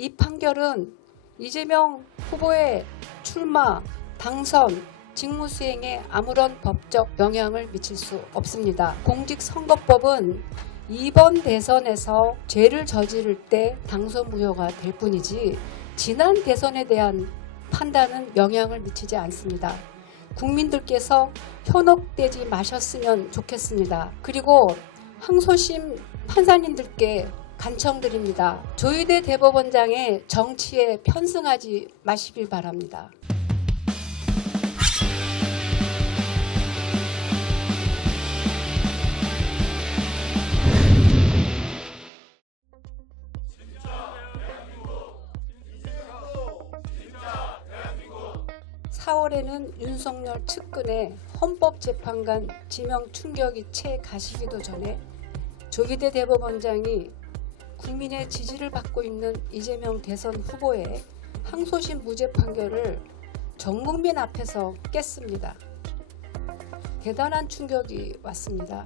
이 판결은 이재명 후보의 출마, 당선, 직무수행에 아무런 법적 영향을 미칠 수 없습니다. 공직선거법은 이번 대선에서 죄를 저지를 때 당선 무효가 될 뿐이지 지난 대선에 대한 판단은 영향을 미치지 않습니다. 국민들께서 현혹되지 마셨으면 좋겠습니다. 그리고 항소심 판사님들께 간청드립니다. 조희대 대법원장의 정치에 편승하지 마시길 바랍니다. (4월에는) 윤석열 측근의 헌법재판관 지명 충격이 채 가시기도 전에 조희대 대법원장이 국민의 지지를 받고 있는 이재명 대선 후보의 항소심 무죄 판결을 전 국민 앞에서 깼습니다. 대단한 충격이 왔습니다.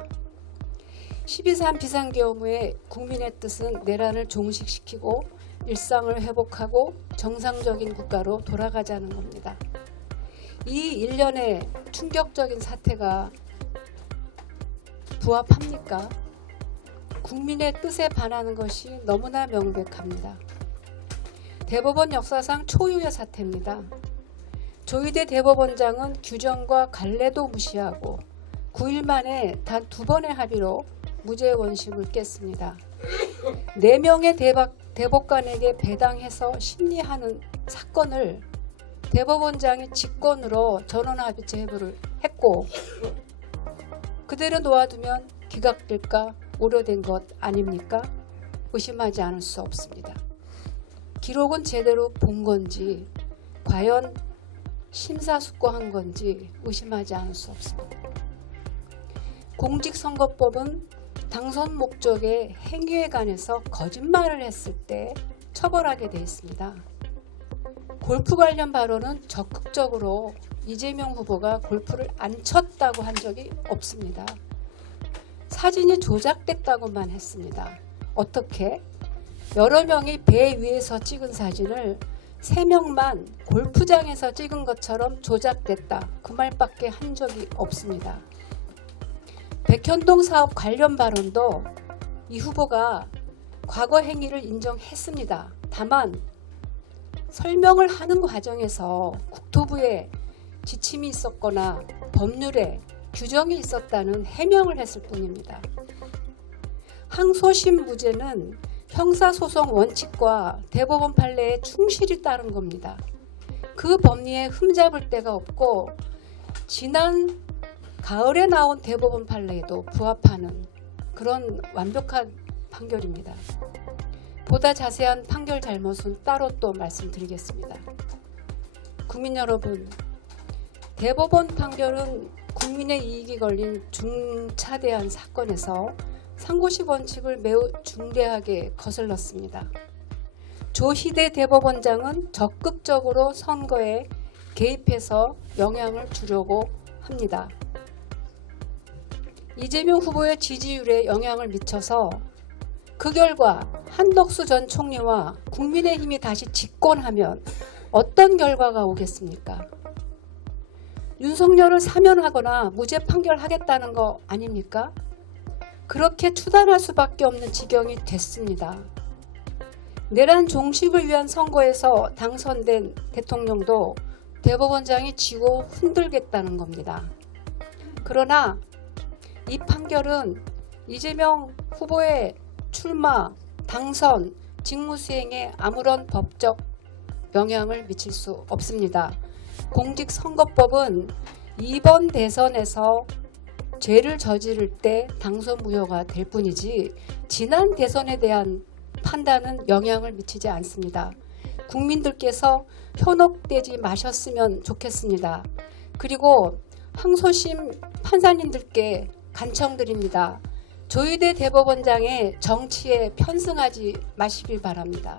12.3 비상계엄 후에 국민의 뜻은 내란을 종식시키고 일상을 회복하고 정상적인 국가로 돌아가자는 겁니다. 이 일련의 충격적인 사태가 부합합니까? 국민의 뜻에 반하는 것이 너무나 명백합니다. 대법원 역사상 초유의 사태입니다. 조희대 대법원장은 규정과 관례도 무시하고 9일 만에 단 2번의 합의로 무죄 원심을 깼습니다. 4명의 대법관에게 배당해서 심리하는 사건을 대법원장이 직권으로 전원합의체 회부를 했고 그대로 놓아두면 기각될까 우려된 것 아닙니까? 의심하지 않을 수 없습니다. 기록은 제대로 본 건지 과연 심사숙고한 건지 의심하지 않을 수 없습니다. 공직선거법은 당선 목적의 행위에 관해서 거짓말을 했을 때 처벌하게 되어 있습니다. 골프 관련 발언은 적극적으로 이재명 후보가 골프를 안 쳤다고 한 적이 없습니다. 사진이 조작됐다고만 했습니다. 어떻게? 여러 명이 배 위에서 찍은 사진을 3명만 골프장에서 찍은 것처럼 조작됐다. 그 말밖에 한 적이 없습니다. 백현동 사업 관련 발언도 이 후보가 과거 행위를 인정했습니다. 다만 설명을 하는 과정에서 국토부에 지침이 있었거나 법률에 규정이 있었다는 해명을 했을 뿐입니다. 항소심 무죄는 형사소송 원칙과 대법원 판례에 충실히 따른 겁니다. 그 법리에 흠잡을 데가 없고 지난 가을에 나온 대법원 판례에도 부합하는 그런 완벽한 판결입니다. 보다 자세한 판결 잘못은 따로 또 말씀드리겠습니다. 국민 여러분, 대법원 판결은 국민의 이익이 걸린 중차대한 사건에서 상고시 원칙을 매우 중대하게 거슬렀습니다. 조희대 대법원장은 적극적으로 선거에 개입해서 영향을 주려고 합니다. 이재명 후보의 지지율에 영향을 미쳐서 그 결과 한덕수 전 총리와 국민의힘이 다시 집권하면 어떤 결과가 오겠습니까? 윤석열을 사면하거나 무죄 판결하겠다는 거 아닙니까? 그렇게 추단할 수밖에 없는 지경이 됐습니다. 내란 종식을 위한 선거에서 당선된 대통령도 대법원장이 지고 흔들겠다는 겁니다. 그러나 이 판결은 이재명 후보의 출마, 당선, 직무수행에 아무런 법적 영향을 미칠 수 없습니다. 공직선거법은 이번 대선에서 죄를 저지를 때 당선 무효가 될 뿐이지 지난 대선에 대한 판단은 영향을 미치지 않습니다. 국민들께서 현혹되지 마셨으면 좋겠습니다. 그리고 항소심 판사님들께 간청드립니다. 조희대 대법원장의 정치에 편승하지 마시길 바랍니다.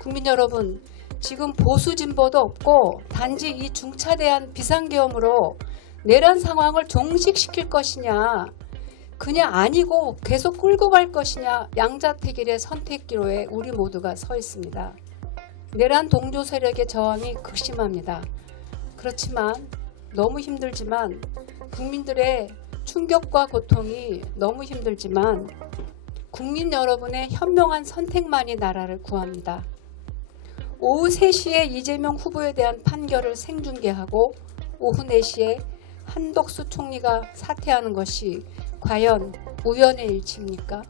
국민 여러분, 지금 보수 진보도 없고 단지 이 중차대한 비상계엄으로 내란 상황을 종식시킬 것이냐, 그냥 아니고 계속 끌고 갈 것이냐 양자택일의 선택기로에 우리 모두가 서 있습니다. 내란 동조 세력의 저항이 극심합니다. 그렇지만 너무 힘들지만 국민들의 충격과 고통이 너무 힘들지만 국민 여러분의 현명한 선택만이 나라를 구합니다. 오후 3시에 이재명 후보에 대한 판결을 생중계하고 오후 4시에 한덕수 총리가 사퇴하는 것이 과연 우연의 일치입니까?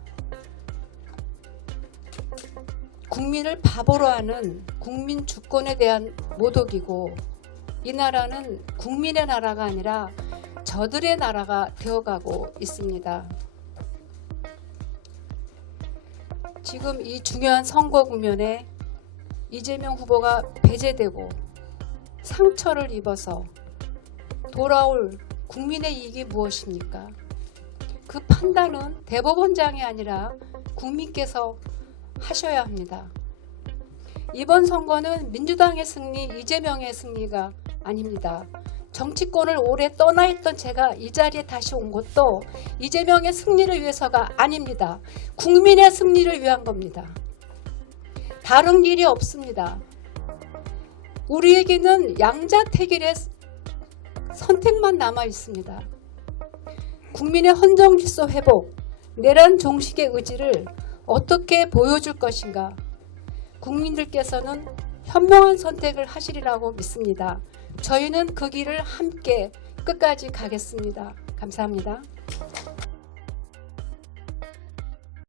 국민을 바보로 하는 국민 주권에 대한 모독이고 이 나라는 국민의 나라가 아니라 저들의 나라가 되어가고 있습니다. 지금 이 중요한 선거 국면에 이재명 후보가 배제되고 상처를 입어서 돌아올 국민의 이익이 무엇입니까? 그 판단은 대법원장이 아니라 국민께서 하셔야 합니다. 이번 선거는 민주당의 승리, 이재명의 승리가 아닙니다. 정치권을 오래 떠나 있던 제가 이 자리에 다시 온 것도 이재명의 승리를 위해서가 아닙니다. 국민의 승리를 위한 겁니다. 다른 길이 없습니다. 우리에게는 양자택일의 선택만 남아 있습니다. 국민의 헌정질서 회복, 내란 종식의 의지를 어떻게 보여줄 것인가? 국민들께서는 현명한 선택을 하시리라고 믿습니다. 저희는 그 길을 함께 끝까지 가겠습니다. 감사합니다.